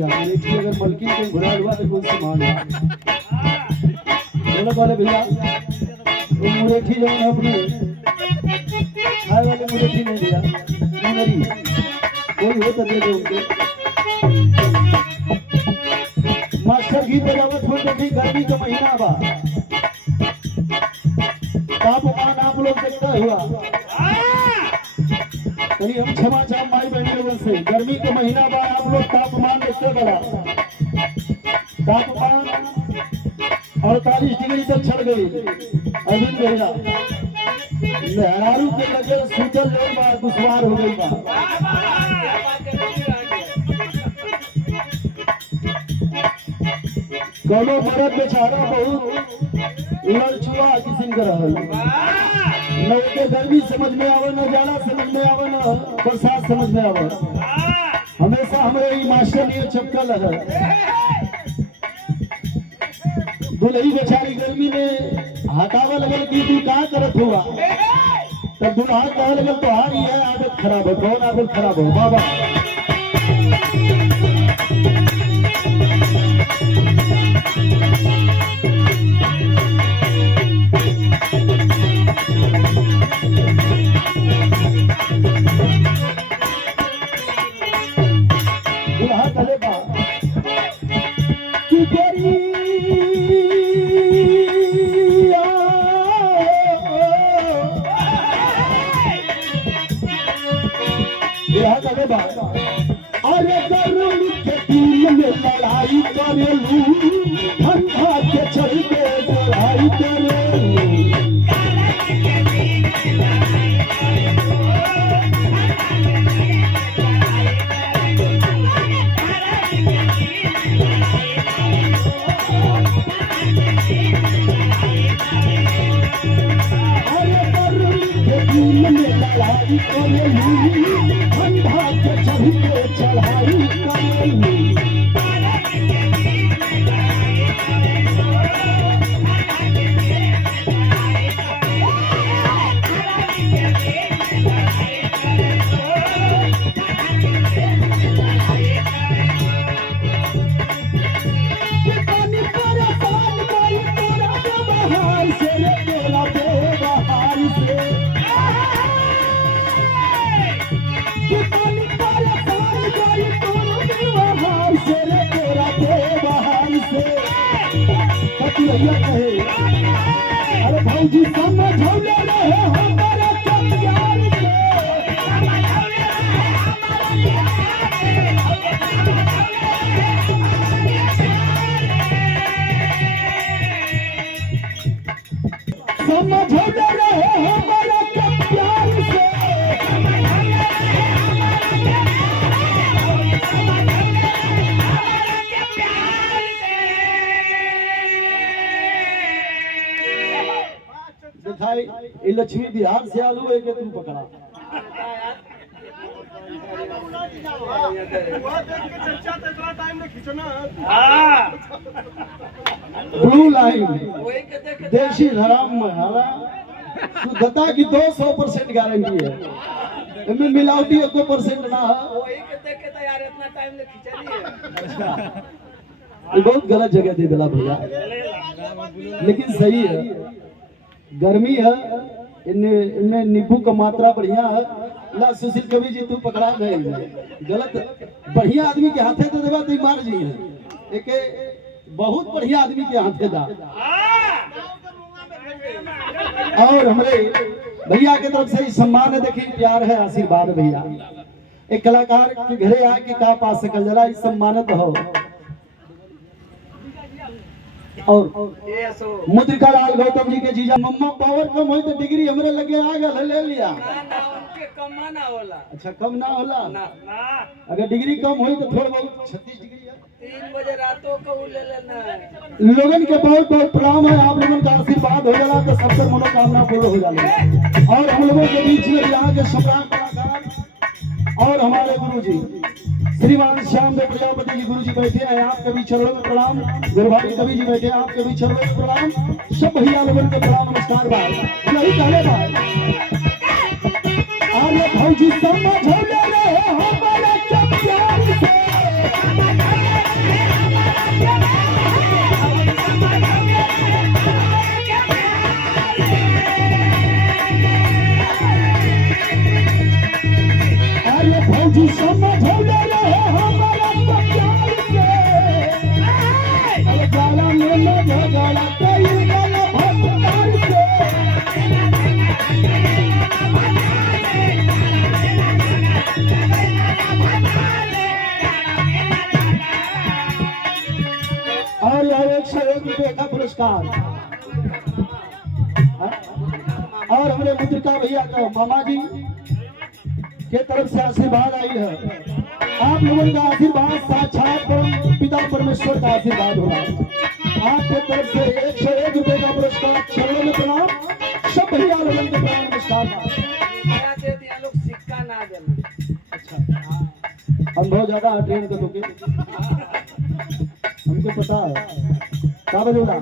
भैया मुरेठी अगर मलकिन के घुरा हुआ तो कौन सामान बोला वाले भैया वो मुरेठी जो है अपने खाए वाले मुरेठी नहीं दिया नहीं कोई हो तो दे दो उनके मास्टर गीत बजावत हो देखी गर्मी का महीना बा तापमान आप लोग देखता हुआ कहीं हम क्षमा चाह माई बहनी लोगों से गर्मी के महीना बाद आप लोग तापमान देखते बड़ा तापमान 48 डिग्री तक चढ़ गई अरविंद भैया मेहरारू के लगे सूचल लोग बार दुश्वार हो गई बा कोनो मरद बेचारा बहुत उलझ छुआ किस्म का रहल न के गर्मी समझ में आवे न जाड़ा समझ में आवे न बरसात समझ में आवे हमेशा हमारे ये मास्टर ने चपकल है दुल्ही बेचारी गर्मी में हटावा लगल कि तू का करत हुआ तब दुल्हा कह लगल तो हार ही है आदत खराब है कौन आदत खराब है बाबा अरे गर्मी के दिन में लड़ाई करेलू ठंडा के चल के लड़ाई करेलू अरे गर्मी के दिन में लड़ाई करेलू ठंडा के चल के चढ़ाई करेलू अरे भाईजी समझौले रहे हमारा प्यार से समझौले रहे हमारा प्यार से दिखाई ये लक्ष्मी बिहार से आलू है कि तुम पकड़ा ब्लू लाइन देशी धर्म शुद्धता की 200% गारंटी है इनमें मिलावटी 1% ना ये बहुत गलत जगह दे दिला भैया लेकिन सही है गर्मी है इनमें नींबू का मात्रा बढ़िया है ला सुशील कवि जी तू पकड़ा नहीं गलत बढ़िया आदमी के हाथे तो देवा तो मार जी है एक बहुत बढ़िया आदमी के हाथे दा और हमारे भैया के तरफ से सम्मान है देखिए प्यार है आशीर्वाद भैया एक कलाकार के घरे आके का पा सकल जरा इस सम्मानित हो और मुद्रिका लाल गौतम जी के जीजा मम्मा पावर कम हो तो डिग्री हमरे लगे आ गए ले लिया कम ना होला अच्छा कम ना होला ना अगर डिग्री कम हो तो थोड़ा बहुत 36 डिग्री है 3 बजे रातों को ले लेना है लोगन के बहुत बहुत प्रणाम है आप लोगों का आशीर्वाद हो जाला तो सबकर मनोकामना पूर्ण हो जाला और हम लोगों के बीच में यहाँ के सम्राट कलाकार और हमारे गुरुजी श्रीमान श्याम देव प्रजापति जी गुरुजी बैठे हैं आपके भी चरणों में प्रणाम गुरुभाई कवि जी बैठे हैं आपके भी चरणों में प्रणाम सब भैया लोगों के प्रणाम नमस्कार भाई यही कहले भाई अरे भौजी समझौले रहे हमारे प्यार से जी समझौले रहे हमारा तो प्यार से अरे जाला में न भगाला कई गला भगवान से और यह 101 रुपये का पुरस्कार और हमारे मुद्रिका भैया का मामा जी के तरफ से आशीर्वाद आई है। आप लोगों का आशीर्वाद साक्षात पिता परमेश्वर का आशीर्वाद होगा। आपके तरफ से 101 रुपये का पुरस्कार चरणों में प्रणाम। सब भैया लोगों के प्रणाम नमस्कार। नया दे दिया लोग सिक्का ना देना। अच्छा हम बहुत ज्यादा ट्रेन कर दोगे हमको पता है क्या बोलूँगा